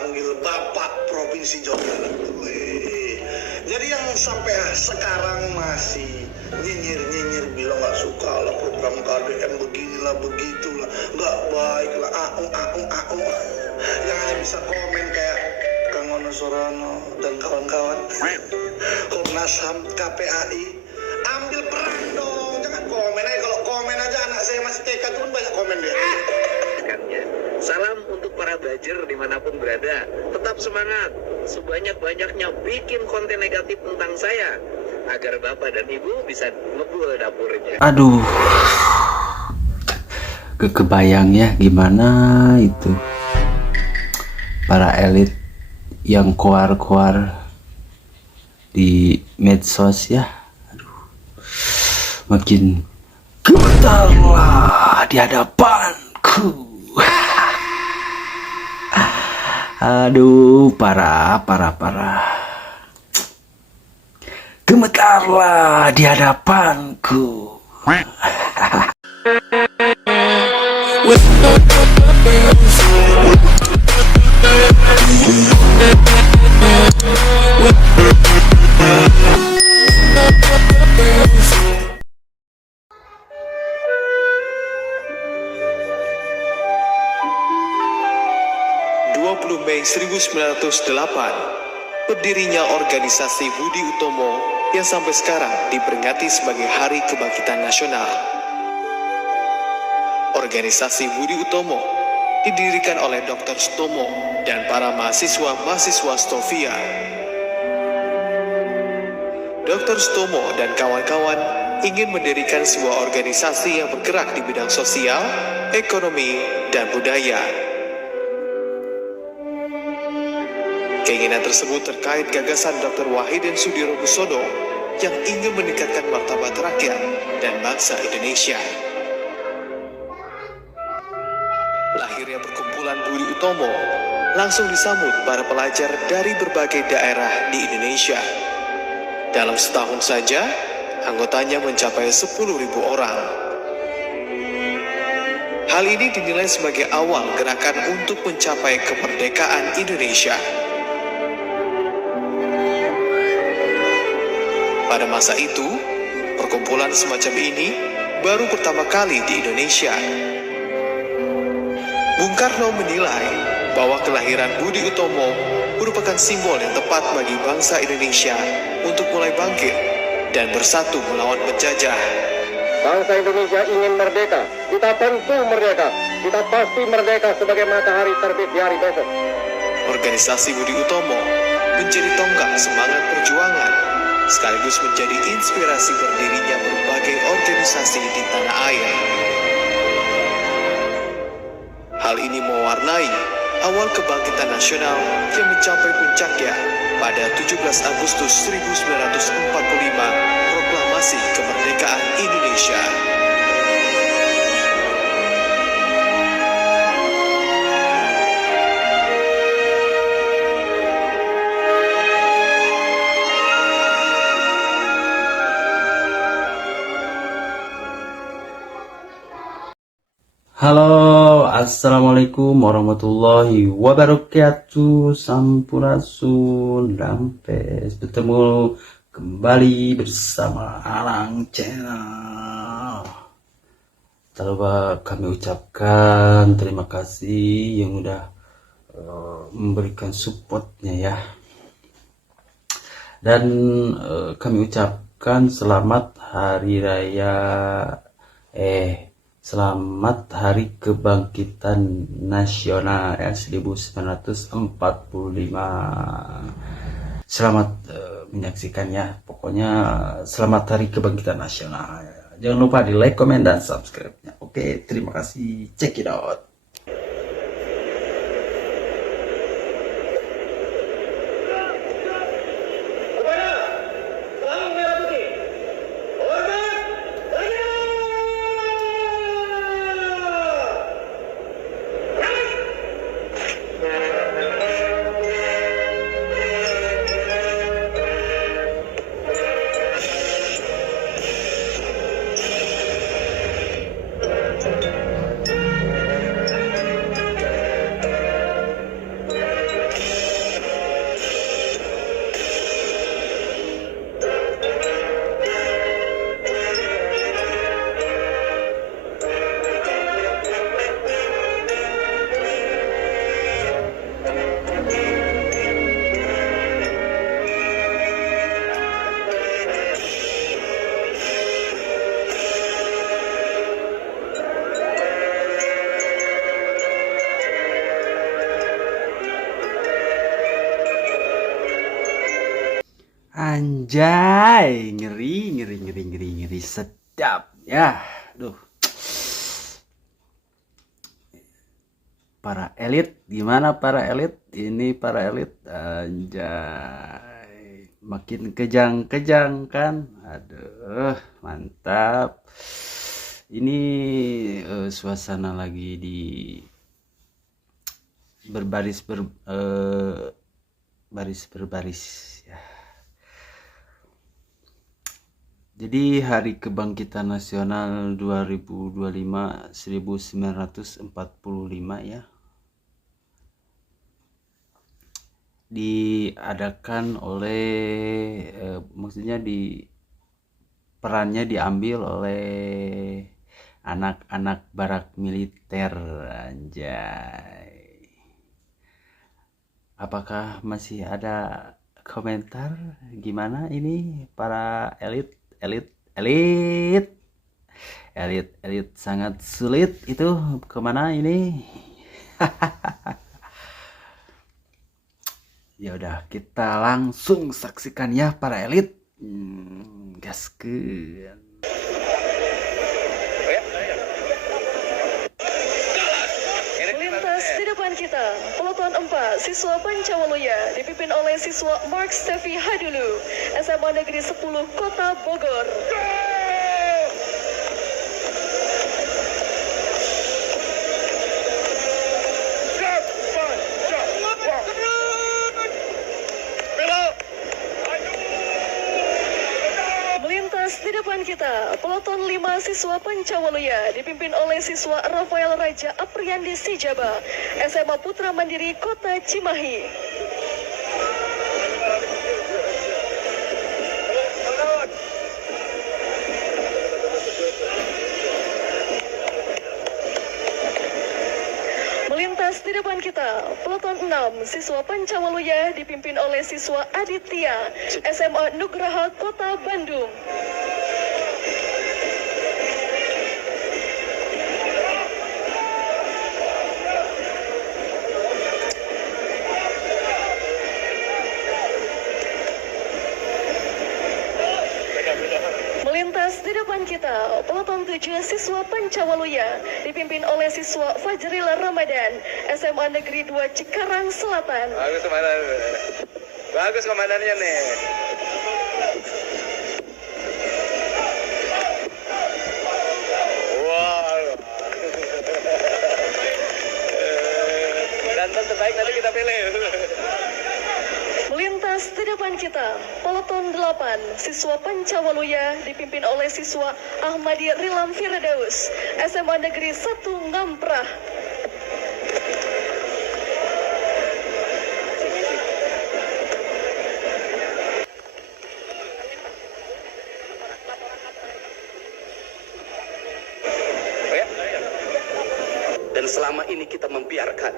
panggil Bapak Provinsi Jawa Barat. Jadi yang sampai sekarang masih nyinyir bilang nggak suka lah program KDM beginilah begitulah, nggak baik lah, yang hanya bisa komen kayak Kang Ono Sorono dan kawan-kawan Komnas HAM, KPAI, ambil peran dong, jangan komen aja. Kalau komen aja anak saya masih TK tuh banyak komen dia. Salam untuk para Bajer dimanapun berada. Tetap semangat, sebanyak-banyaknya bikin konten negatif tentang saya, agar Bapak dan Ibu bisa ngebul dapurnya. Aduh, kebayang ya gimana itu para elit yang koar-koar di medsos ya. Aduh, makin gemetarlah di hadapanku. Aduh, parah. Gemetarlah di hadapanku. Mei 1908, berdirinya organisasi Budi Utomo yang sampai sekarang diperingati sebagai Hari Kebangkitan Nasional. Organisasi Budi Utomo didirikan oleh Dr. Stomo dan para mahasiswa-mahasiswa Stovia. Dr. Stomo dan kawan-kawan ingin mendirikan sebuah organisasi yang bergerak di bidang sosial, ekonomi, dan budaya. Keinginan tersebut terkait gagasan Dr. Wahidin Sudirohusodo yang ingin meningkatkan martabat rakyat dan bangsa Indonesia. Lahirnya perkumpulan Budi Utomo langsung disambut para pelajar dari berbagai daerah di Indonesia. Dalam setahun saja, anggotanya mencapai 10.000 orang. Hal ini dinilai sebagai awal gerakan untuk mencapai kemerdekaan Indonesia. Pada masa itu, perkumpulan semacam ini baru pertama kali di Indonesia. Bung Karno menilai bahwa kelahiran Budi Utomo merupakan simbol yang tepat bagi bangsa Indonesia untuk mulai bangkit dan bersatu melawan penjajah. Bangsa Indonesia ingin merdeka, kita tentu merdeka, kita pasti merdeka sebagai matahari terbit di hari besok. Organisasi Budi Utomo menjadi tonggak semangat perjuangan, sekaligus menjadi inspirasi berdirinya berbagai organisasi di tanah air. Hal ini mewarnai awal kebangkitan nasional yang mencapai puncaknya pada 17 Agustus 1945, proklamasi kemerdekaan Indonesia. Halo, assalamualaikum warahmatullahi wabarakatuh. Sampurasun, Rampes, bertemu kembali bersama Alang Channel. Tak lupa kami ucapkan terima kasih yang udah memberikan supportnya ya. Dan kami ucapkan selamat hari raya Selamat Hari Kebangkitan Nasional ya, 1945. Selamat menyaksikan ya. Pokoknya selamat Hari Kebangkitan Nasional. Jangan lupa di like, komen, dan subscribe-nya. Oke, terima kasih. Check it out. Anjay, ngeri sedap ya. Duh. Para elit, gimana para elit? Ini para elit, anjay, makin kejang-kejang kan? Aduh, mantap. Ini suasana lagi di baris berbaris ya. Jadi Hari Kebangkitan Nasional 2025 1945 ya, diadakan oleh maksudnya perannya diambil oleh anak-anak barak militer, anjay. Apakah masih ada komentar gimana ini para elit sangat sulit itu kemana ini? Ya udah, kita langsung saksikan ya para elit. Gaskeun. Melintas di depan kita, peloton 4 siswa Pancawaluya dipimpin oleh siswa Mark Stevi Hadulu, SMA Negeri 10 Kota Bogor. Di depan kita, peloton 5 siswa Pancawaluya dipimpin oleh siswa Rafael Raja Apriandi Sijaba, SMA Putra Mandiri Kota Cimahi. Melintas di depan kita, peloton 6 siswa Pancawaluya dipimpin oleh siswa Aditya, SMA Nugraha Kota Bandung. Melintas di depan kita, peloton 7 siswa Pancawaluya dipimpin oleh siswa Fajril Ramadan, SMA Negeri 2 Cikarang Selatan. Bagus komandannya nih. Wow. Dandan terbaik nanti kita pilih. Melintas di depan kita, peloton 8 siswa Pancawaluya dipimpin oleh siswa Ahmadi Rilam Firdaus, SMA Negeri 1 Ngamprah. Dan selama ini kita membiarkan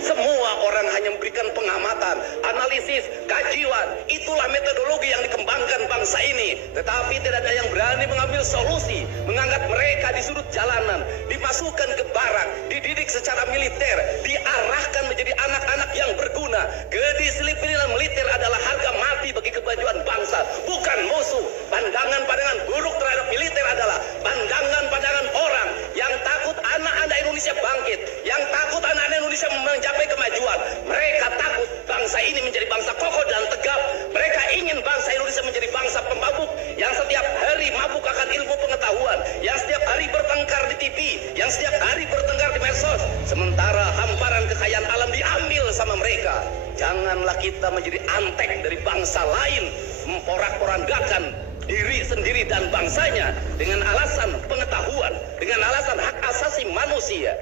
semua orang hanya memberikan pengamatan, analisis, kajian. Itulah metodologi yang dikembangkan bangsa ini. Tetapi tidak ada yang berani mengambil solusi, mengangkat mereka di sudut jalanan, dimasukkan ke barak, dididik secara militer, diarahkan menjadi anak-anak yang berguna. Kedisiplinan militer adalah harga mati bagi kemajuan bangsa, bukan musuh. Pandangan-pandangan buruk terhadap militer adalah pandangan-pandangan orang yang takut anak-anak Indonesia bangkit, yang takut anak-anak Indonesia mencapai kemajuan. Mereka takut bangsa ini menjadi bangsa kokoh dan tegap. Mereka ingin bangsa Indonesia menjadi bangsa pemabuk yang setiap hari mabuk akan ilmu pengetahuan, yang setiap hari bertengkar di TV, yang setiap hari bertengkar di medsos. Sementara hamparan kekayaan alam diambil sama mereka. Janganlah kita menjadi antek dari bangsa lain, memporak-porandakan diri sendiri dan bangsanya dengan alasan pengetahuan, dengan alasan hak asasi manusia.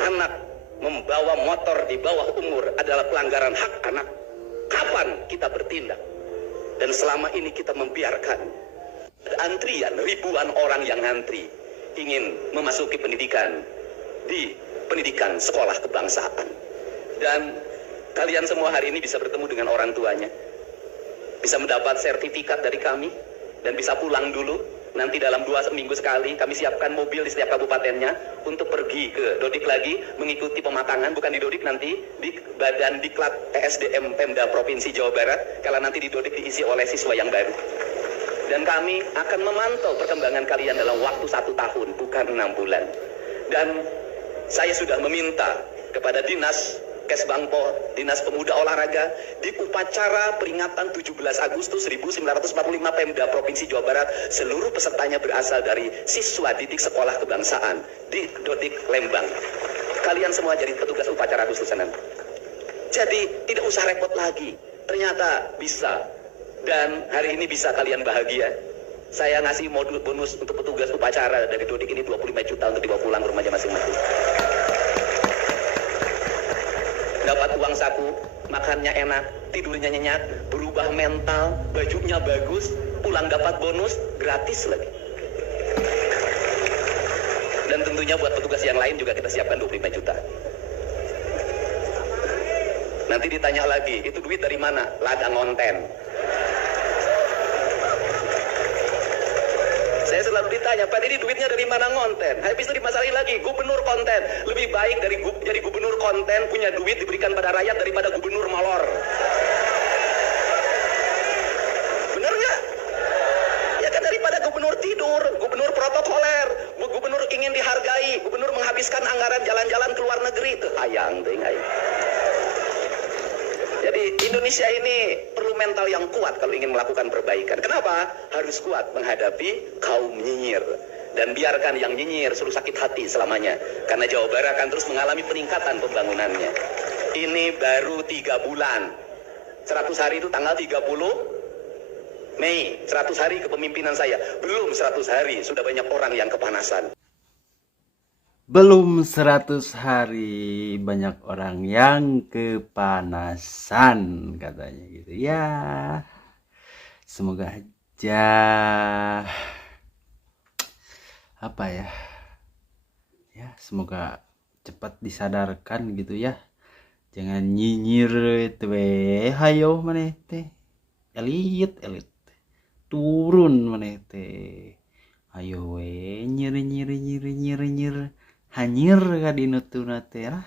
Anak membawa motor di bawah umur adalah pelanggaran hak anak. Kapan kita bertindak? Dan selama ini kita membiarkan antrian ribuan orang yang ngantri ingin memasuki pendidikan di pendidikan sekolah kebangsaan. Dan kalian semua hari ini bisa bertemu dengan orang tuanya, bisa mendapat sertifikat dari kami, dan bisa pulang dulu Nanti dalam 2 minggu sekali kami siapkan mobil di setiap kabupatennya untuk pergi ke Dodik lagi mengikuti pematangan, bukan di Dodik nanti di Badan Diklat ESDM Pemda Provinsi Jawa Barat, kalau nanti di Dodik diisi oleh siswa yang baru. Dan kami akan memantau perkembangan kalian dalam waktu 1 tahun, bukan 6 bulan. Dan saya sudah meminta kepada Dinas Kesbangpo, Dinas Pemuda Olahraga, di upacara peringatan 17 Agustus 1945 Pemda Provinsi Jawa Barat, seluruh pesertanya berasal dari siswa didik sekolah kebangsaan di Dodik Lembang. Kalian semua jadi petugas upacara Agustusan. Jadi tidak usah repot lagi, ternyata bisa. Dan hari ini bisa kalian bahagia. Saya ngasih modul bonus untuk petugas upacara dari Dodik ini 25 juta untuk dibawa pulang ke rumahnya masing-masing. Dapat uang saku, makannya enak, tidurnya nyenyak, berubah mental, bajunya bagus, pulang dapat bonus, gratis lagi. Dan tentunya buat petugas yang lain juga kita siapkan 25 juta. Nanti ditanya lagi, itu duit dari mana? Ladang konten. Saya selalu ditanya, Pak ini duitnya dari mana ngonten? Habis itu dimasalahin lagi, gubernur konten. Lebih baik dari jadi gubernur konten, punya duit diberikan pada rakyat daripada gubernur molor. Bener nggak? Ya kan daripada gubernur tidur, gubernur protokoler, gubernur ingin dihargai, gubernur menghabiskan anggaran jalan-jalan ke luar negeri. Tuh hayang, Jadi Indonesia ini perlu mental yang kuat kalau ingin melakukan perbaikan. Kenapa? Harus kuat menghadapi kaum nyinyir. Dan biarkan yang nyinyir suruh sakit hati selamanya. Karena Jawa Barat akan terus mengalami peningkatan pembangunannya. Ini baru 3 bulan. 100 hari itu tanggal 30 Mei. 100 hari kepemimpinan saya. Belum 100 hari, sudah banyak orang yang kepanasan. Belum 100 hari banyak orang yang kepanasan katanya gitu ya. Semoga aja apa ya, semoga cepat disadarkan gitu ya. Jangan nyinyir itu hayo maneh teh elit turun maneh teh ayo nyir hanyir ka dinu tuna teh lah.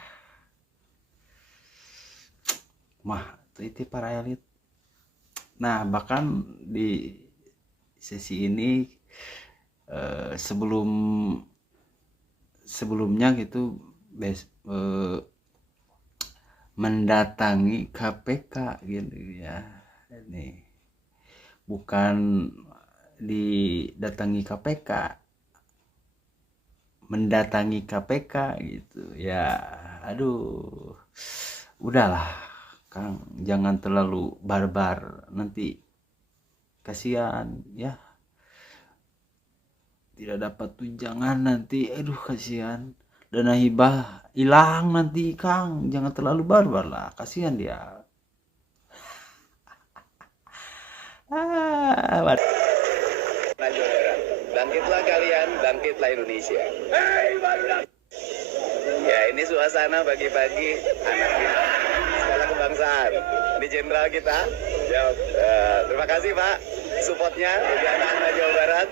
Mah itu para elit. Nah, bahkan di sesi ini sebelumnya gitu mendatangi KPK gitu ya. Ini bukan didatangi KPK, mendatangi KPK gitu ya. Aduh, udahlah Kang, jangan terlalu barbar, nanti kasihan ya, tidak dapat tunjangan nanti, aduh kasihan, dana hibah hilang nanti Kang, jangan terlalu barbar lah, kasihan dia. Bangkitlah kalian, bangkitlah Indonesia. Ya, ini suasana pagi-pagi anak sekolah kebangsaan. Ini jenderal kita. Ya, terima kasih Pak supportnya dari anak-anak Jawa Barat.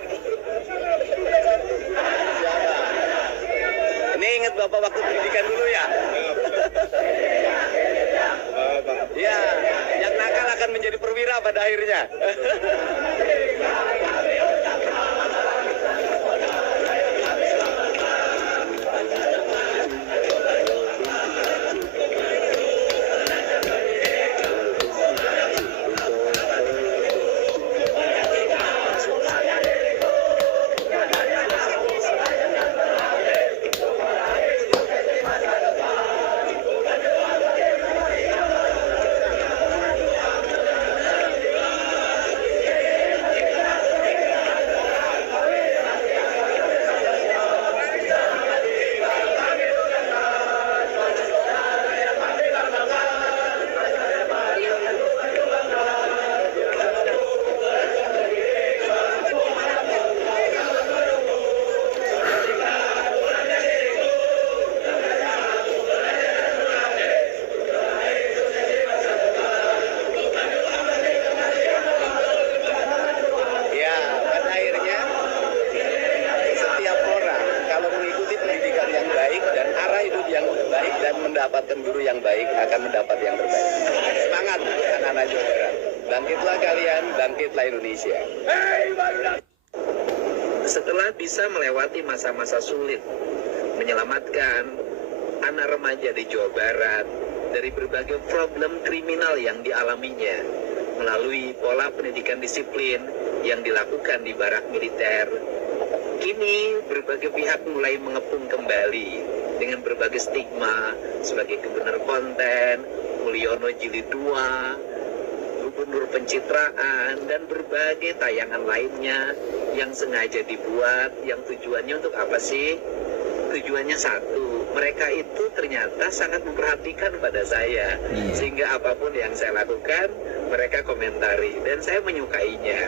Ini ingat Bapak waktu pendidikan dulu ya. Ya, yang nakal akan menjadi perwira pada akhirnya. guru yang baik akan mendapat yang terbaik. Semangat anak-anak Jawa Barat. Bangkitlah kalian, bangkitlah Indonesia. Setelah bisa melewati masa-masa sulit, menyelamatkan anak remaja di Jawa Barat dari berbagai problem kriminal yang dialaminya melalui pola pendidikan disiplin yang dilakukan di barak militer, kini berbagai pihak mulai mengepung kembali dengan berbagai stigma sebagai gubernur konten, Mulyono Jilid 2, gubernur pencitraan, dan berbagai tayangan lainnya yang sengaja dibuat, yang tujuannya untuk apa sih? Tujuannya satu, mereka itu ternyata sangat memperhatikan pada saya, sehingga apapun yang saya lakukan, mereka komentari, dan saya menyukainya.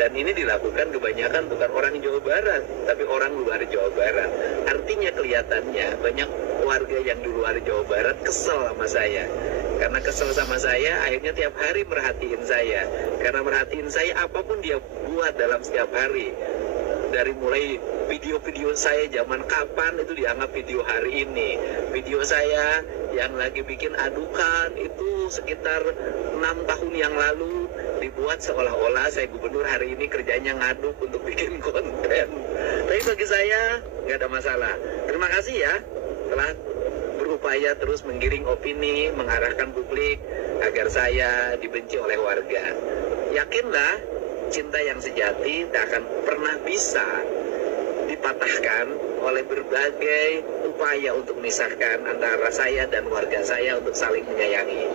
Dan ini dilakukan kebanyakan bukan orang Jawa Barat, tapi orang luar Jawa Barat. Artinya kelihatannya banyak warga yang di luar Jawa Barat kesel sama saya. Karena kesel sama saya, akhirnya tiap hari merhatiin saya. Karena merhatiin saya, apapun dia buat dalam setiap hari. Dari mulai video-video saya zaman kapan itu dianggap video hari ini. Video saya yang lagi bikin adukan itu sekitar 6 tahun yang lalu dibuat seolah-olah saya gubernur hari ini kerjanya ngaduk untuk bikin konten. Tapi bagi saya nggak ada masalah. Terima kasih ya telah berupaya terus menggiring opini, mengarahkan publik agar saya dibenci oleh warga. Yakinlah, cinta yang sejati tak akan pernah bisa dipatahkan oleh berbagai upaya untuk memisahkan antara saya dan warga saya untuk saling menyayangi.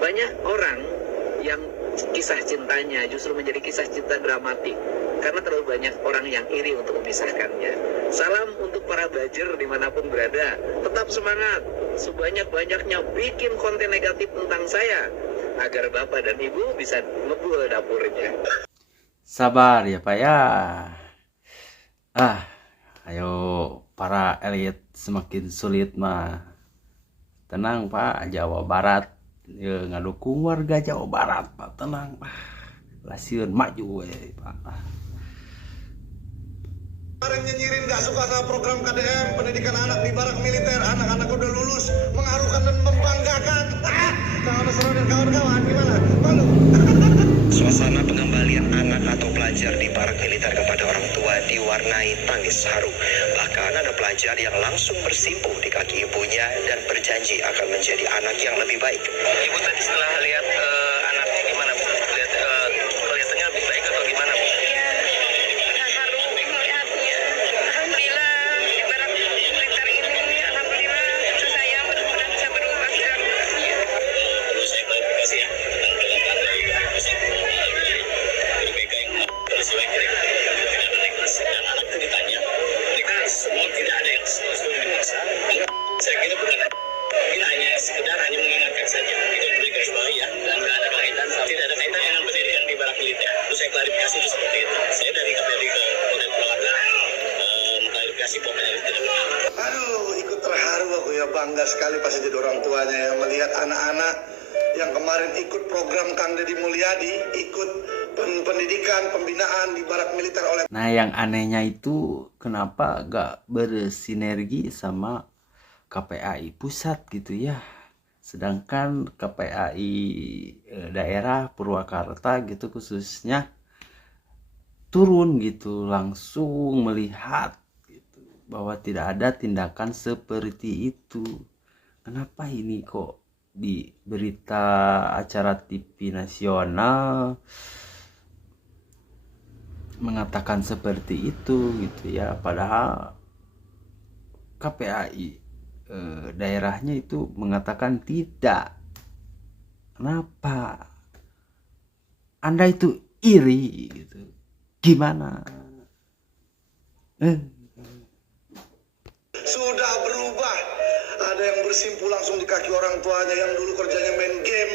Banyak orang yang kisah cintanya justru menjadi kisah cinta dramatik karena terlalu banyak orang yang iri untuk memisahkannya. Salam untuk para bajer dimanapun berada, tetap semangat, sebanyak-banyaknya bikin konten negatif tentang saya agar bapak dan ibu bisa ngebul dapurnya. Sabar ya Pak ya. Ayo para elit, semakin sulit mah tenang Pak. Jawa Barat ya, ngadukung warga Jawa Barat Pak, tenang Pak. Lasieun maju Pak. Kemarin nyinyirin gak suka sama program KDM, pendidikan anak di barak militer, anak-anak udah lulus, mengharukan dan membanggakan. Kawan Seru dan kawan-kawan gimana? Malu? Suasana pengembalian anak atau pelajar di barak militer kepada orang tua diwarnai tangis haru. Bahkan ada pelajar yang langsung bersimpuh di kaki ibunya dan berjanji akan menjadi anak yang lebih baik. Ibu tadi setelah lihat anaknya gimana Bu? Kelihatannya lebih baik atau gimana Bu? Iya, haru melihatnya. Alhamdulillah di barak militer ini, alhamdulillah cucu saya benar-benar bisa berubah sekarang. Perlu saya klarifikasi ya tentang kelihatan dari BPK yang sesuai dengan dan anak itu ditanya, mereka semua tidak ada yang langsung dipaksa. Saya kira bukan mungkin hanya sekedar hanya mengingatkan saja. Itu diberi garis bawahi ya, dan tidak ada kaitan dengan pendidikan di barak militer. Terus saya klarifikasi itu seperti itu. Saya dari KPRI ke Polda Purwakarta mengklarifikasi pokoknya itu tidak benar. Aduh, ikut terharu aku ya, bangga sekali pas jadi orang tuanya ya, melihat anak-anak yang kemarin ikut program Kang Deddy Mulyadi, ikut pendidikan, pembinaan di barak militer oleh. Nah yang anehnya itu kenapa gak bersinergi sama KPAI pusat gitu ya. Sedangkan KPAI daerah Purwakarta gitu khususnya turun gitu langsung melihat gitu, bahwa tidak ada tindakan seperti itu. Kenapa ini kok di berita acara TV nasional mengatakan seperti itu gitu ya, padahal KPAI daerahnya itu mengatakan tidak. Kenapa? Anda itu iri gitu. Gimana? Sudah berubah. Ada yang bersimpuh langsung di kaki orang tuanya yang dulu kerjanya main game,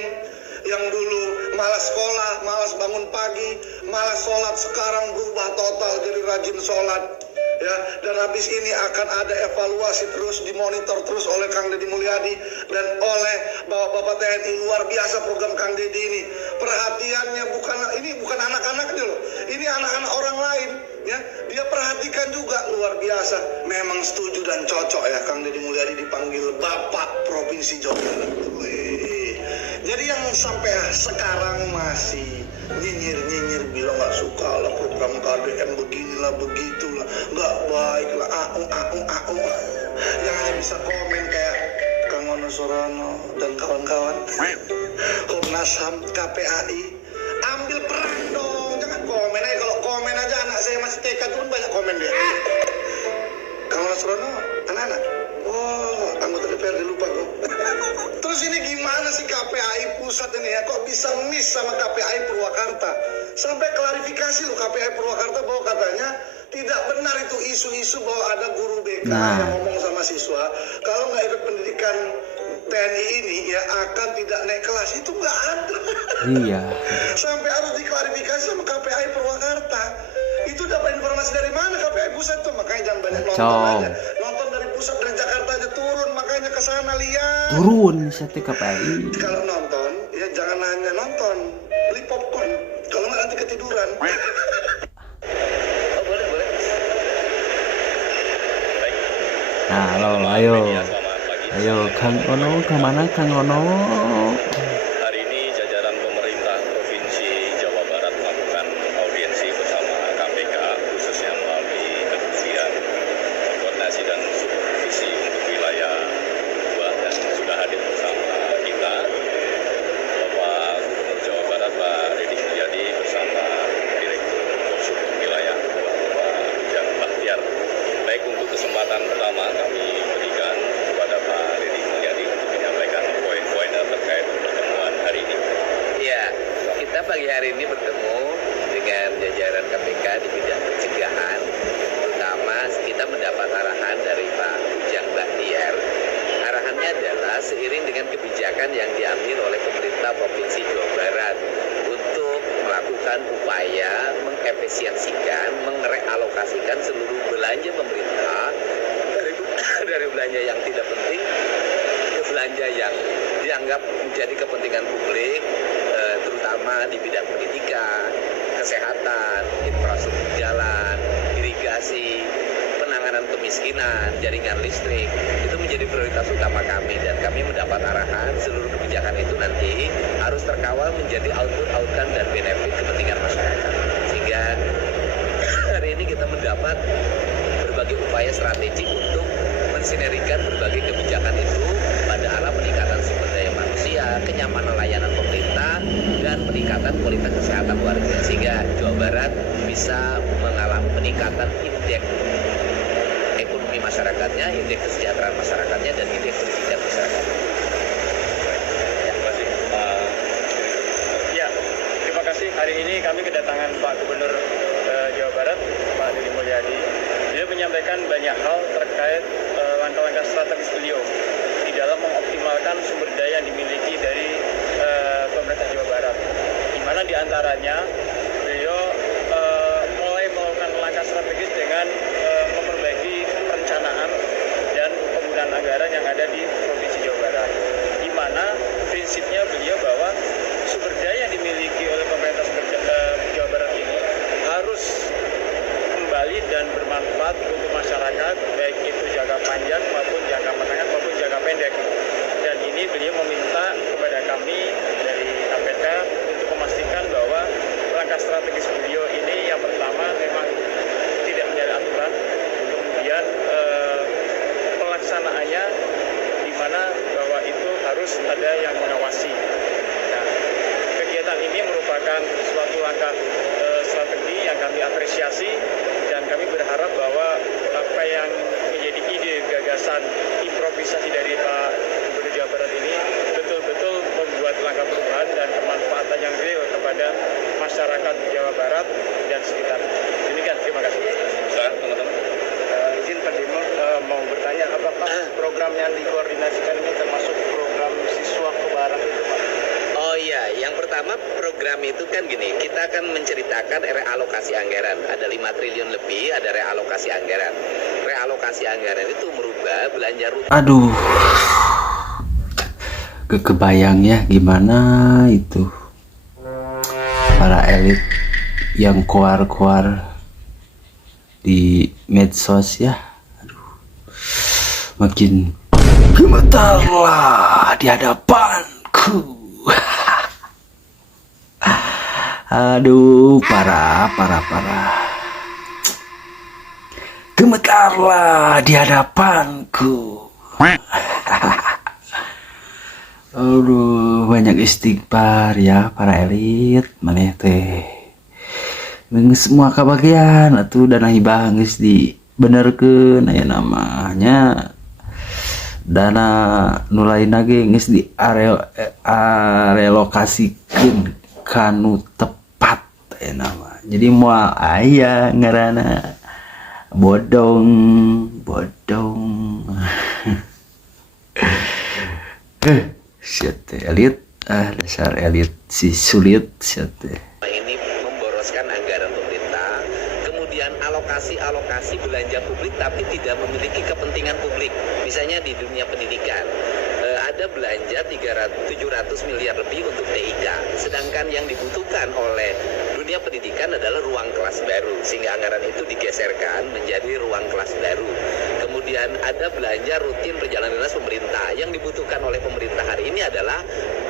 yang dulu malas sekolah, malas bangun pagi, malas sholat, sekarang berubah total jadi rajin sholat. ya, dan habis ini akan ada evaluasi terus, dimonitor terus oleh Kang Deddy Mulyadi dan oleh Bapak TNI. Luar biasa program Kang Deddy ini. Perhatiannya bukan anak-anaknya loh, ini anak-anak orang lain, ya. Dia perhatikan juga, luar biasa. Memang setuju dan cocok ya Kang Deddy Mulyadi dipanggil Bapak Provinsi Jawa Barat. Jadi yang sampai sekarang masih nyinyir bilang nggak suka lah program KDM beginilah begitulah, nggak baik lah, au. Yang hanya bisa komen kayak Kang Ono Sorono dan kawan-kawan. Komnas HAM, KPAI, ambil peran dong, jangan komen aja. Kalau komen aja anak saya masih TK tuh kan banyak komen dia. Kang Ono Sorono, anak-anak, oh anggota DPRD lupa kok. Terus ini gimana sih KPAI pusat ini ya, kok bisa miss sama KPAI Purwakarta? Sampai klarifikasi loh KPAI Purwakarta bahwa katanya tidak benar itu isu-isu bahwa ada guru BK yang ngomong sama siswa kalau nggak ikut pendidikan TNI ini ya akan tidak naik kelas. Itu nggak ada. Iya. Sampai harus diklarifikasi sama KPAI Purwakarta. Itu dapat informasi dari mana KPAI pusat tuh? Makanya jangan banyak nonton aja. Nonton dari pusat, dari Jakarta aja turun, makanya ke sana lihat. Turun sate KPAI. Kalau nonton ya jangan hanya nonton, beli popcorn. Kalau nggak nanti ketiduran. Oh, boleh. Nah, halo, ayo Kang Ono, kemana Kang Ono? Hari ini jajaran pemerintah Provinsi Jawa Barat melakukan audiensi bersama KPK, khususnya melalui kementerian koordinasi dan supervisi untuk wilayah 2, dan sudah hadir bersama kita Bapak Gubernur Jawa Barat Pak Deddy Mulyadi bersama Direktur Polsuk wilayah 2 Pak Ujang Bahtiar. Baik, untuk kesempatan pertama kami berikan kepada Pak Deddy Mulyadi untuk menyampaikan poin-poin terkait pertemuan hari ini. Ya, kita pagi hari ini bertemu dengan jajaran KPK di bidang pencegahan. Terutama kita mendapat arahan dari Pak Ujang Bahtiar. Arahannya adalah seiring dengan kebijakan yang diambil oleh pemerintah Provinsi Jawa Barat untuk melakukan upaya mengefisiensikan, merealokasikan seluruh belanja pemerintah dari belanja yang tidak penting ke belanja yang dianggap menjadi kepentingan publik, terutama di bidang pendidikan, kesehatan, infrastruktur jalan, irigasi, penanganan kemiskinan, jaringan listrik. Itu menjadi prioritas utama kami, dan kami mendapat arahan seluruh kebijakan itu nanti harus terkawal menjadi output-outcome dan benefit kepentingan masyarakat. Sehingga hari ini kita mendapat berbagai upaya strategi untuk mensinergikan berbagai kebijakan itu pada arah peningkatan sumber daya manusia, kenyamanan layanan pemerintah, dan peningkatan kualitas kesehatan warga, sehingga Jawa Barat bisa mengalami peningkatan indeks ekonomi masyarakatnya, indeks kesejahteraan masyarakatnya, dan indeks pendidikan masyarakatnya. Ya, terima kasih. Hari ini kami kedatangan Pak Gubernur Jawa Barat, Pak Deddy Mulyadi. Dia menyampaikan banyak hal terkait langkah-langkah strategis beliau di dalam mengoptimalkan sumber daya yang dimiliki dari pemerintah Jawa Barat. Di mana diantaranya beliau mulai melakukan langkah strategis dengan memperbaiki perencanaan dan penggunaan anggaran yang ada di Provinsi Jawa Barat. Di mana prinsipnya beliau bahwa sumber daya yang dimiliki oleh pemerintah Jawa Barat ini harus kembali dan bermanfaat untuk masyarakat, baik itu jangka panjang maupun jangka menengah maupun jangka pendek. Dan ini beliau meminta kepada kami dari KPK untuk memastikan bahwa langkah strategis beliau ini yang pertama memang tidak menjadi aturan, kemudian pelaksanaannya di mana bahwa itu harus ada yang mengawasi. Nah, kegiatan ini merupakan suatu langkah strategi yang kami apresiasi, dan kami berharap bahwa apa yang menjadi ide, gagasan, improvisasi dari Pak Gubernur Jawa Barat ini betul-betul membuat langkah perubahan dan kemanfaatan yang real kepada masyarakat Jawa Barat dan sekitar. Demikian, terima kasih. Teman-teman. Izin Pak Demo mau bertanya, apakah program yang dikoordinasikan ini termasuk program siswa ke Barat itu, Pak? Oh iya, yang pertama pertama program itu kan gini, kita akan menceritakan realokasi anggaran. Ada 5 triliun lebih, ada realokasi anggaran. Realokasi anggaran itu merubah belanja rutin. Aduh, kebayang ya gimana itu para elit yang keluar di medsos ya. Aduh, makin gemetarlah di hadapanku. Aduh, parah. Gemetarlah di hadapanku. Aduh, banyak istighfar ya para elit maneh teh. Semua kebagian atuh dana hibah geus dibenerkeun aya namanya. Dana nu lainna ge geus direlokasikeun kanu tepat aya nama. Jadi moal aya ngaranna bodong. Siate elit, dasar elit si sulit siate. Ini memboroskan anggaran pemerintah, kemudian alokasi belanja publik tapi tidak memiliki kepentingan publik. Misalnya di dunia pendidikan, ada belanja 700 miliar lebih untuk TIK, sedangkan yang dibutuhkan oleh dunia pendidikan adalah ruang kelas baru, sehingga anggaran itu digeserkan menjadi ruang kelas baru. Kemudian ada belanja rutin perjalanan dinas pemerintah, yang dibutuhkan oleh pemerintah hari ini adalah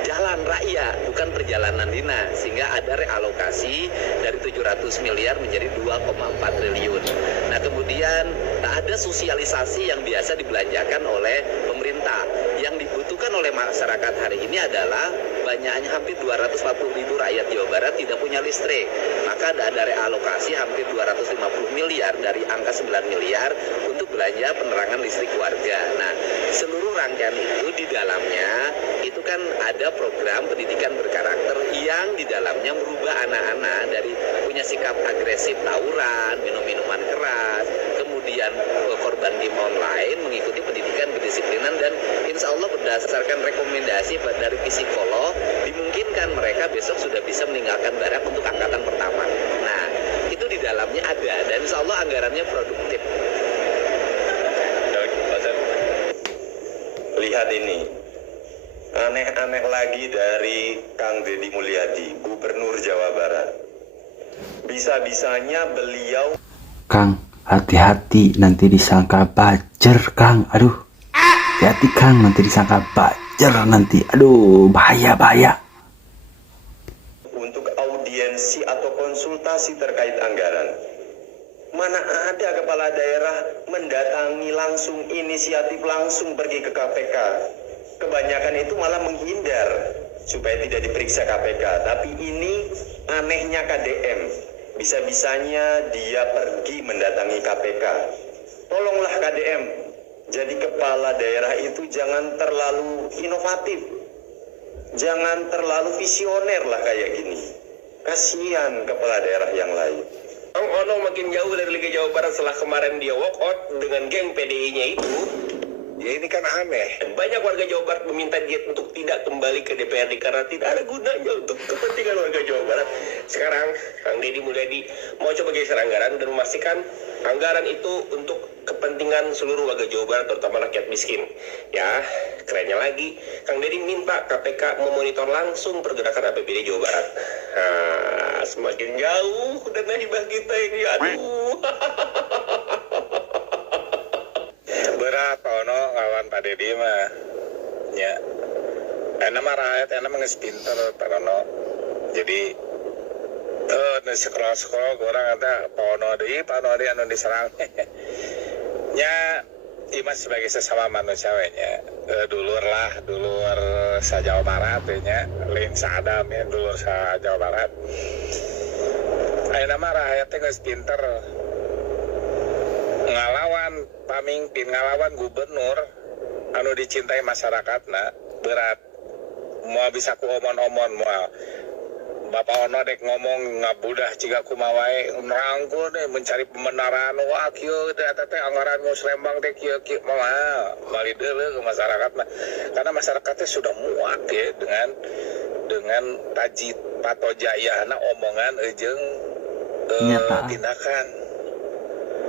jalan raya, bukan perjalanan dinas, sehingga ada realokasi dari 700 miliar menjadi 2,4 triliun. Nah kemudian ada sosialisasi yang biasa dibelanjakan oleh pemerintah. Yang dibutuhkan oleh masyarakat hari ini adalah banyaknya hampir 240 ribu rakyat Jawa Barat tidak punya listrik. Maka ada realokasi hampir 250 miliar dari angka 9 miliar untuk belanja penerangan listrik warga. Nah, seluruh rangkaian itu di dalamnya itu kan ada program pendidikan berkarakter yang di dalamnya merubah anak-anak dari punya sikap agresif tawuran, minum minuman keras, kemudian korban game online, mengikuti pendidikan kedisiplinan, dan insya Allah berdasarkan rekomendasi dari psikolog dimungkinkan mereka besok sudah bisa meninggalkan barak untuk angkatan pertama. Nah itu di dalamnya ada, dan insya Allah anggarannya produktif. Lihat ini, aneh-aneh lagi dari Kang Deddy Mulyadi, Gubernur Jawa Barat. Bisa-bisanya beliau, Kang, hati-hati nanti disangka bajer, Kang. Aduh, hati-hati Kang, nanti disangka bajer nanti. Aduh, bahaya. untuk audiensi atau konsultasi terkait anggaran. Mana ada kepala daerah mendatangi langsung, inisiatif langsung pergi ke KPK. Kebanyakan itu malah menghindar supaya tidak diperiksa KPK. Tapi ini anehnya KDM. Bisa-bisanya dia pergi mendatangi KPK. Tolonglah KDM, jadi kepala daerah itu jangan terlalu inovatif. Jangan terlalu visioner lah kayak gini. Kasihan kepala daerah yang lain. Bang Ono makin jauh dari Liga Jawa Barat setelah kemarin dia walk out dengan geng PDI-nya itu. Ya ini kan aneh. Banyak warga Jawa Barat meminta dia untuk tidak kembali ke DPRD karena tidak ada gunanya untuk kepentingan warga Jawa Barat. Sekarang Kang Deddy Mulyadi mau coba geser anggaran dan memastikan anggaran itu untuk kepentingan seluruh warga Jawa Barat, terutama rakyat miskin. Ya, kerennya lagi, Kang Deddy minta KPK memonitor langsung pergerakan APBD Jawa Barat. Nah, semakin jauh dana hibah kita ini, aduh. Berat Pak Ono lawan Pak Deddy mah. Ya. Enak mah rakyat, enak mah geus pinter Pak Ono. Jadi sekolah orang kata Pak Ono deui anu diserang. Nya Imas sebagai sesama manusia nya dulur sa Jawa Barat nya lain sadam ya dulur sa Jawa Barat. Ayeuna mah rakyat teh geus pinter ngalawan pamimpin, ngalawan gubernur anu dicintai masyarakatna berat. Moal bisa ku omon-omon moal Bapak Ono dek ngomong ngabudah ciga kumaha wae ngerangkul deh mencari pembenaran. Wah kieu eta teh anggaran geus Lembang teh kieu moal bali deuleu ke masyarakat mah. Karena masyarakatnya sudah muak ya dengan dengan tajid patojayana omongan jeung tindakan.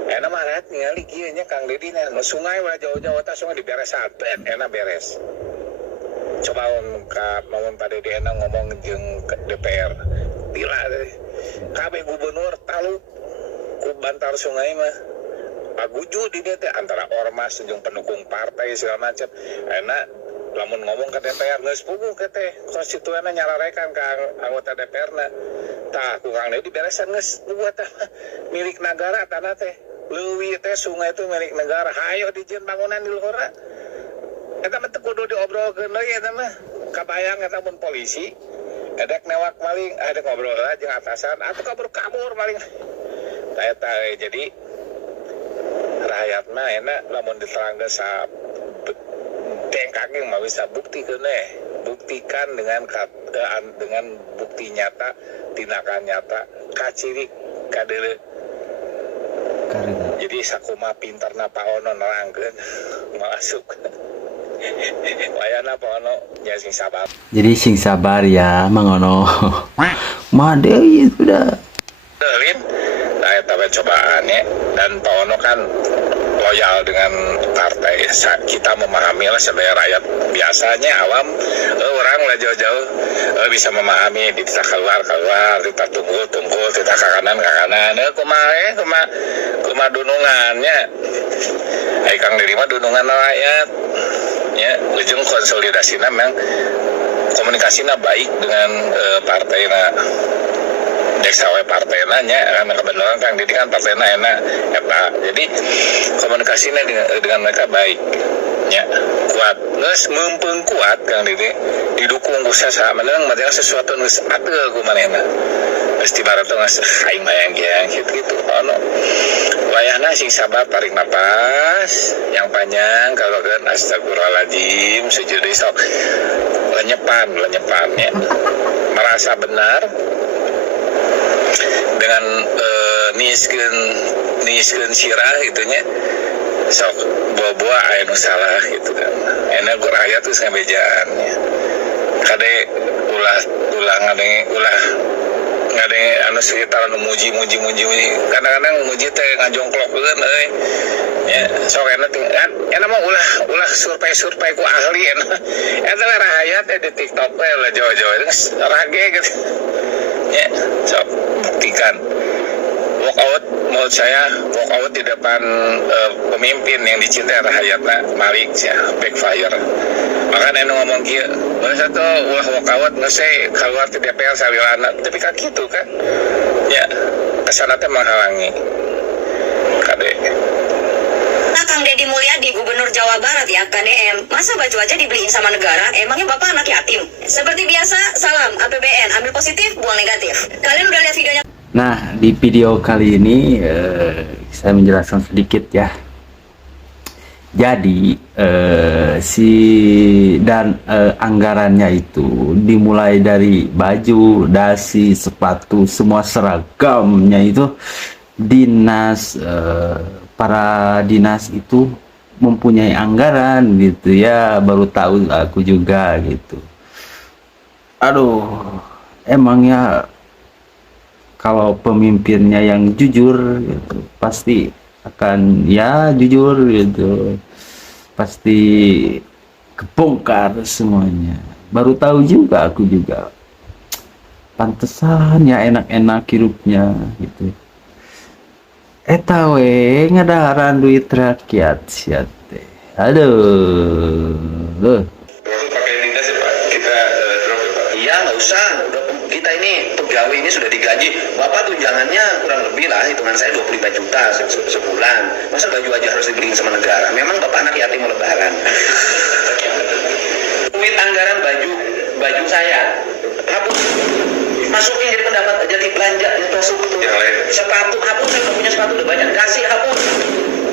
Enak marat ningali kieu nya Kang Dedi nya sungai mah jauh-jauh tah sungai diberesan enak beres. Coba mun Pak Dedi enak ngomong jeung DPR. Gila deh. Kabeh gubernur talu ku bantar sungai mah. Paguju di dia teh antara ormas jeung pendukung partai segala macam. Enak lamun ngomong ke DPR geus puguh ke teh konstituenna nyararekan ka anggota DPR-na. Tah ku Kang Dedi beresan geus buat tah milik negara tanah teh. Leuwih teh sungai itu milik negara. Hayo dijieun bangunan di luhurna. Eta mah teu kudu diobrolkeun deui eta mah. Kabayang eta mun polisi edek newak maling, ada ngobrol lah jeung atasan, atuh kabur maling. Tah eta jadi rakyat mah enak lamun diterangkeun sa tengkanging mah bisa buktikan dengan bukti nyata, tindakan nyata, kaciri kadeuleu. Jadi sakuma pinterna Pak Ono nerangkeun masuk. Wayana Pak Ono nya sing sabar. Jadi sing sabar ya Mang Ono. Made sudah. Nah, eta cobaannya dan Pak Ono kan loyal dengan partai. Kita memahami lah sebagai rakyat biasanya awam orang lah jauh-jauh bisa memahami di kita keluar kita tunggu kita ke kanan kuma dunungannya Kang Dedi mah dunungan rakyat ya ujung konsolidasinya memang komunikasinya baik dengan partainya dek sawe partainya karena kebenaran Kang Dedi kan partainya enak eta jadi komunikasinya dengan mereka baik ya kuat geus meumpeng kuat Kang Dedi didukung ku sasamana menang sesuatu geus ateul ku manehna geus tibaratna geus aing mayang gitu ono wayahna sing sabar tarik napas yang panjang kalau kan astagfirullahaladzim sujud sok lenyepan ya merasa benar dengan niiskeun sirah gitunya sok buah-buah aya nu salah gitu kan enak ku rakyat geus ngabejaan ya kade ulah ngade anu sekitar anu muji kadang-kadang muji teh ngajongklokkeun euy ya sok enak mah ulah survei ku ahli eta rakyat di TikTok we lah jauh-jauh geus rage gitu ya sok buktikan walkout menurut saya walkout di depan pemimpin yang dicintai rakyatna Malik ya backfire makanya ngomong kieu masa tuh ulah walkout ngeuseuy keluar ti DPR salilana tapi ka kitu kan ya kesana teh menghalangi kade. Nah, Kang Dedi Mulyadi, Gubernur Jawa Barat ya, KDM. Masa baju aja dibeliin sama negara? Emangnya Bapak anak yatim? Seperti biasa, salam APBN. Ambil positif, buang negatif. Kalian udah lihat videonya? Nah, di video kali ini saya menjelaskan sedikit ya. Jadi anggarannya itu dimulai dari baju, dasi, sepatu, semua seragamnya itu dinas para dinas itu mempunyai anggaran gitu ya, baru tahu aku juga gitu. Aduh, emangnya kalau pemimpinnya yang jujur gitu, pasti akan ya jujur gitu, pasti kebongkar semuanya. Baru tahu juga aku juga, pantesan ya enak-enak hirupnya gitu. Eta we ngadaharan duit rakyat sia teh. Aduh. Iya nggak usah. Kita ini pegawai ini sudah digaji. Bapak tunjangannya kurang lebih lah hitungan saya 25 juta sebulan. Masa baju aja harus dibeliin sama negara? Memang Bapak anak yatim mau lebaran. Duit anggaran baju saya hapus. Masukin jadi pendapat jadi belanja masuk tuh. Sepatu hapus, saya udah punya sepatu udah banyak. Dasi hapus,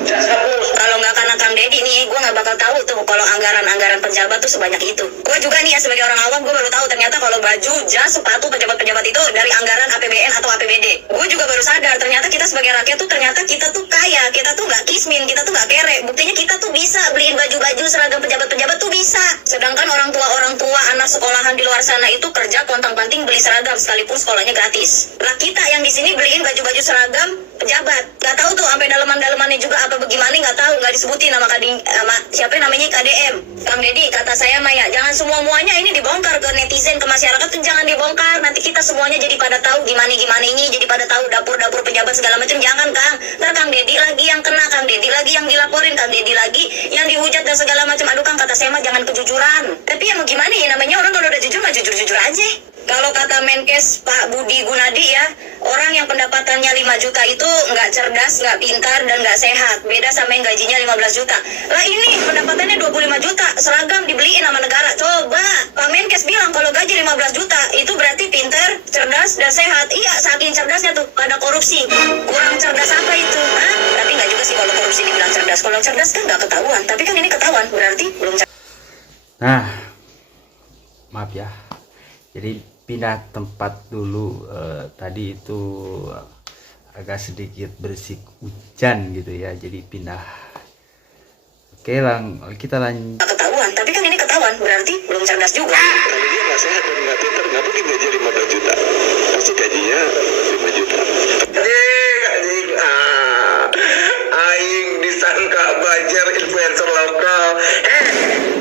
jas hapus. Kalau nggak karena Kang Dedi nih, gue nggak bakal tahu tuh kalau anggaran pejabat tuh sebanyak itu. Gue juga nih ya sebagai orang awam, gue baru tahu ternyata kalau baju, jas, sepatu pejabat-pejabat itu dari anggaran APBN atau APBD. Gue juga baru sadar ternyata kita sebagai rakyat tuh ternyata kita tuh kaya, kita tuh nggak kismin, kita tuh nggak kere. Buktinya kita tuh bisa beliin baju-baju seragam pejabat-pejabat tuh bisa. Sedangkan orang tua anak sekolahan di luar sana itu kerja kontang-panting beli seragam sekalipun sekolahnya gratis. Lah kita yang di sini beliin baju-baju seragam pejabat. Gak tahu tuh sampai daleman-dalemannya juga apa bagaimana, nggak tahu, nggak disebutin nama siapa namanya KDM. Kang Deddy, kata saya Maya, jangan semua-muanya ini dibongkar ke netizen, ke masyarakat tuh jangan dibongkar. Nanti kita semuanya jadi pada tahu gimana ini, jadi pada tahu dapur-dapur pejabat segala macam. Jangan Kang, ntar Kang Deddy lagi yang kena, Kang Deddy lagi yang dilaporin, Kang Deddy lagi yang dihujat dan segala macam. Aduh Kang, kata saya mah jangan kejujuran. Tapi ya mau gimana ya, namanya orang kalau udah jujur mah jujur-jujur aja. Kalau kata Menkes Pak Budi Gunadi ya, orang yang pendapatannya 5 juta itu nggak cerdas, nggak pintar, dan nggak sehat. Beda sama yang gajinya 15 juta. Lah ini pendapatannya 25 juta, seragam dibeliin sama negara. Coba Pak Menkes bilang kalau gaji 15 juta itu berarti pintar, cerdas, dan sehat. Iya, saking cerdasnya tuh pada korupsi. Kurang cerdas apa itu? Hah? Tapi nggak juga sih kalau korupsi dibilang cerdas. Kalau cerdas kan nggak ketahuan. Tapi kan ini ketahuan, berarti belum cerdas. Nah, maaf ya. Jadi pindah tempat dulu, tadi itu agak sedikit bersih hujan gitu ya, jadi pindah. Oke, kita lanjut. Ketahuan, tapi kan ini ketahuan, berarti belum cerdas juga. Kalau dia nggak sehat dan nggak pintar, nggak mungkin gaji 15 juta. Pasti gajinya 5 juta. Aing disangka belajar influencer lokal.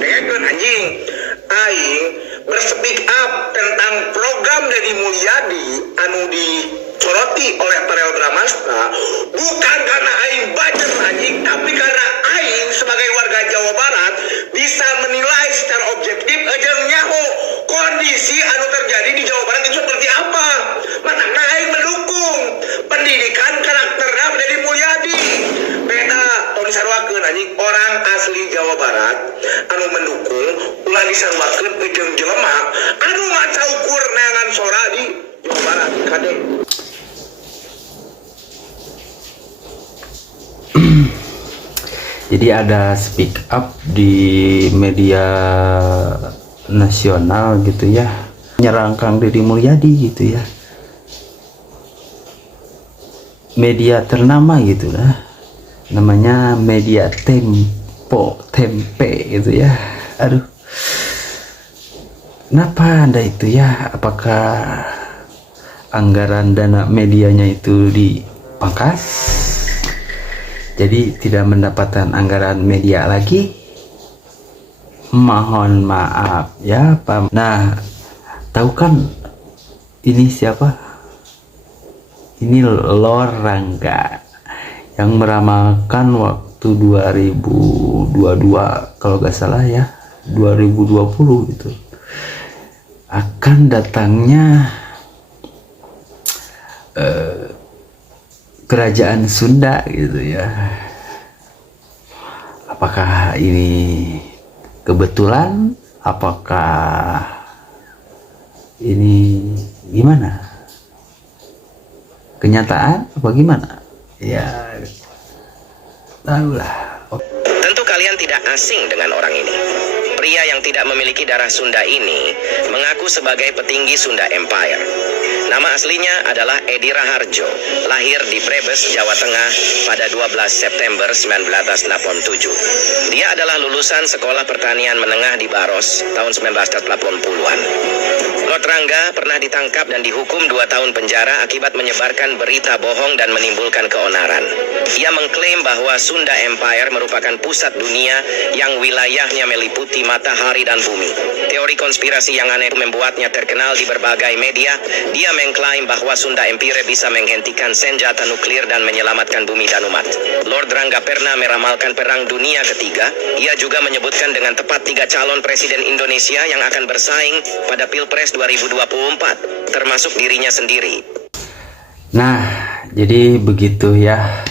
Dengarkan anjing. Aing berspeak up tentang program Deddy Mulyadi anu disoroti oleh Parel Bramasta bukan karena Aing budget anjing, tapi karena Aing sebagai warga Jawa Barat bisa menilai secara objektif aja nyaho kondisi anu terjadi di Jawa Barat itu seperti apa. Makanya Aing mendukung pendidikan karakter Deddy Mulyadi. Beda tahun sarwakeun anjing, orang asli Jawa Barat anu mendukung ulah disarwakeun jeung jelema anu maca ukur neangan sora di Jawa Barat kade. Jadi ada speak up di media nasional gitu ya, menyerang Kang Deddy Mulyadi gitu ya, media ternama gitu lah, namanya media Tempe gitu ya. Aduh, kenapa Anda itu ya? Apakah anggaran dana medianya itu dipangkas? Jadi tidak mendapatkan anggaran media lagi? Mohon maaf ya Pak. Nah, tahu kan ini siapa? Ini Lord Rangga yang meramalkan waktu 2022 kalau gak salah ya, 2020 gitu, akan datangnya kerajaan Sunda gitu ya. Apakah ini kebetulan? Apakah ini gimana? Kenyataan apa gimana? Ya, tahulah. Tentu kalian tidak asing dengan orang ini. Pria yang tidak memiliki darah Sunda ini mengaku sebagai petinggi Sunda Empire. Nama aslinya adalah Edi Raharjo, lahir di Brebes, Jawa Tengah pada 12 September 1987. Dia adalah lulusan Sekolah Pertanian Menengah di Baros tahun 1980-an. Lord Rangga pernah ditangkap dan dihukum 2 tahun penjara akibat menyebarkan berita bohong dan menimbulkan keonaran. Ia mengklaim bahwa Sunda Empire merupakan pusat dunia yang wilayahnya meliputi matahari dan bumi. Teori konspirasi yang aneh membuatnya terkenal di berbagai media. Dia mengklaim bahwa Sunda Empire bisa menghentikan senjata nuklir dan menyelamatkan bumi dan umat. Lord Rangga pernah meramalkan Perang Dunia Ketiga. Ia juga menyebutkan dengan tepat 3 calon presiden Indonesia yang akan bersaing pada Pilpres 2024, termasuk dirinya sendiri. Nah, jadi begitu ya.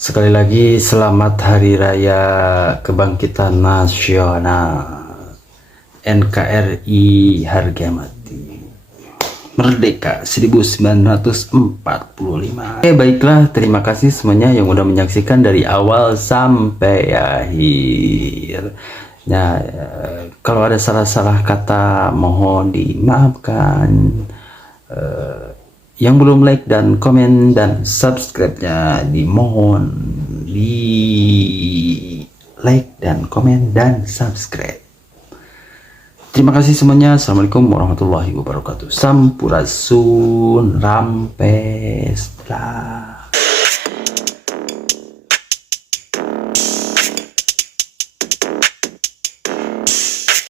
Sekali lagi selamat Hari Raya Kebangkitan Nasional, NKRI harga mati, Merdeka 1945. Oke, baiklah, terima kasih semuanya yang udah menyaksikan dari awal sampai akhir. Ya, kalau ada salah-salah kata mohon dimaafkan. Yang belum like dan komen dan subscribe-nya dimohon di like dan komen dan subscribe. Terima kasih semuanya. Assalamualaikum warahmatullahi wabarakatuh. Sampurasun, rampes, lah.